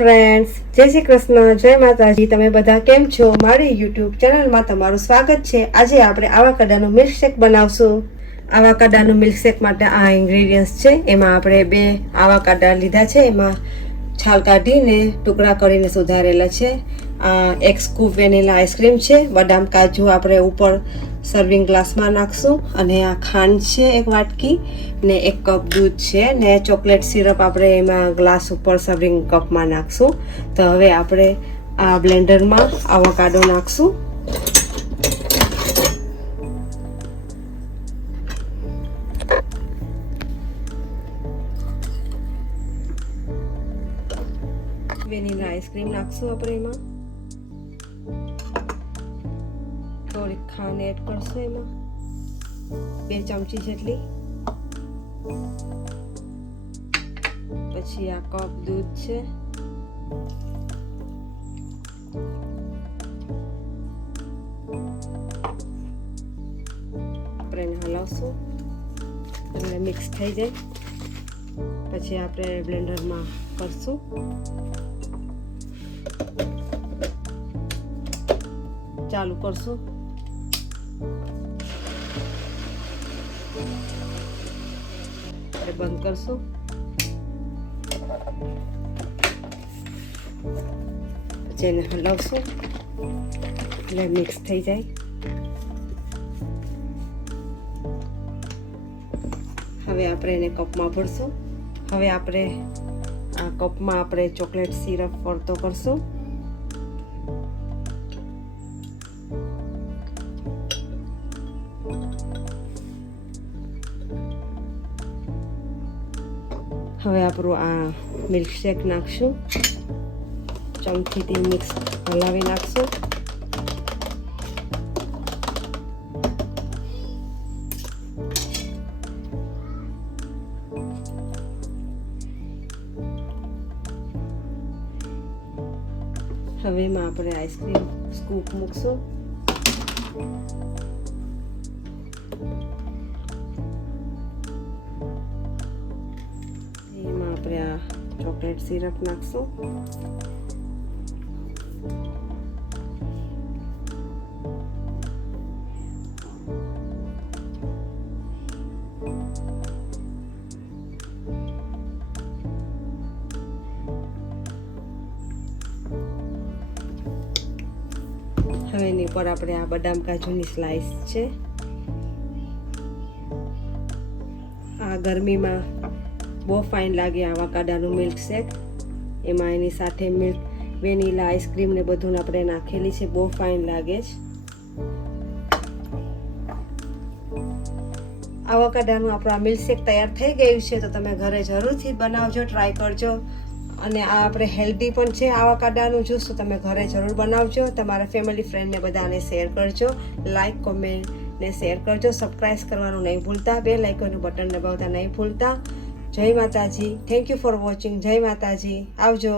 Friends, જય શ્રી કૃષ્ણ, જય માતાજી। તમે બધા કેમ છો? મારી યુટ્યુબ ચેનલમાં તમારું સ્વાગત છે। આજે આપણે આવાકાડાનું મિલ્કશેક બનાવશું। આવાકાડાનું મિલ્કશેક માટે આ ઇન્ગ્રેડિયન્ટ્સ છે। એમાં આપણે 2 આવાકાડા લીધા છે, એમાં છાલ કાઢીને ટુકડા કરીને સુધારેલા છે। આ 1 સ્કૂપ વેનીલા આઈસ્ક્રીમ છે। બદામ કાજુ આપણે ઉપર સર્વિંગ ગ્લાસમાં નાખશું, અને આ ખાંડ છે 1 વાટકી, ને 1 કપ દૂધ છે, ને ચોકલેટ સિરપ આપણે એમાં ગ્લાસ ઉપર સર્વિંગ કપમાં નાખશું। તો હવે આપણે આ બ્લેન્ડરમાં આવાકાડો નાખશું। વેનીલા આઈસ્ક્રીમ નાખશું આપણે એમાં, થોડીક ખાંડ એડ કરશું એમાં 2 ચમચી જેટલી, પછી આ કપ દૂધ છે, આપણે એને હલાવશું એટલે મિક્સ થઈ જાય। પછી આપણે બ્લેન્ડરમાં કરશું। ચાલુ કરશું, બંધ કરશું, પછી એને હલાવશું એટલે મિક્સ થઈ જાય। હવે આપણે એને કપમાં ભરશું। હવે આપણે આ કપમાં આપણે ચોકલેટ સિરપ ફરતો કરશું। હવે આપણું આ મિલ્કશેક નાખશું, ચમચીથી મિક્સ હલાવી નાખશું। હવે એમાં આપણે આઈસ્ક્રીમ સ્કૂપ મૂકશું। એમાં આપણે આ ચોકલેટ સિરપ નાખશું। હવે એની પર આપણે આ બદામ કાજુની સ્લાઈસ છે। આ ગરમીમાં બહુ ફાઇન લાગે આવાકાડાનું મિલ્કશેક। એમાં એની સાથે વેનીલા આઈસ્ક્રીમ ને બધું આપણે નાખેલી છે, બહુ ફાઇન લાગે છે। આવાકાડાનું આપણું આ મિલ્કશેક તૈયાર થઈ ગયું છે, તો તમે ઘરે જરૂરથી બનાવજો, ટ્રાય કરજો। અને આ આપણે હેલ્ધી પણ છે આવાકાડાનું જ્યુસ, તો તમે ઘરે જરૂર બનાવજો। તમારા ફેમિલી ફ્રેન્ડને બધાને શેર કરજો, લાઈક કોમેન્ટ ને શેર કરજો, સબસ્ક્રાઈબ કરવાનું નહીં ભૂલતા, બેલ આઇકોનનું બટન દબાવતા નહીં ભૂલતા। જય માતાજી, થેન્ક યુ ફોર વોચિંગ। જય માતાજી, આવજો।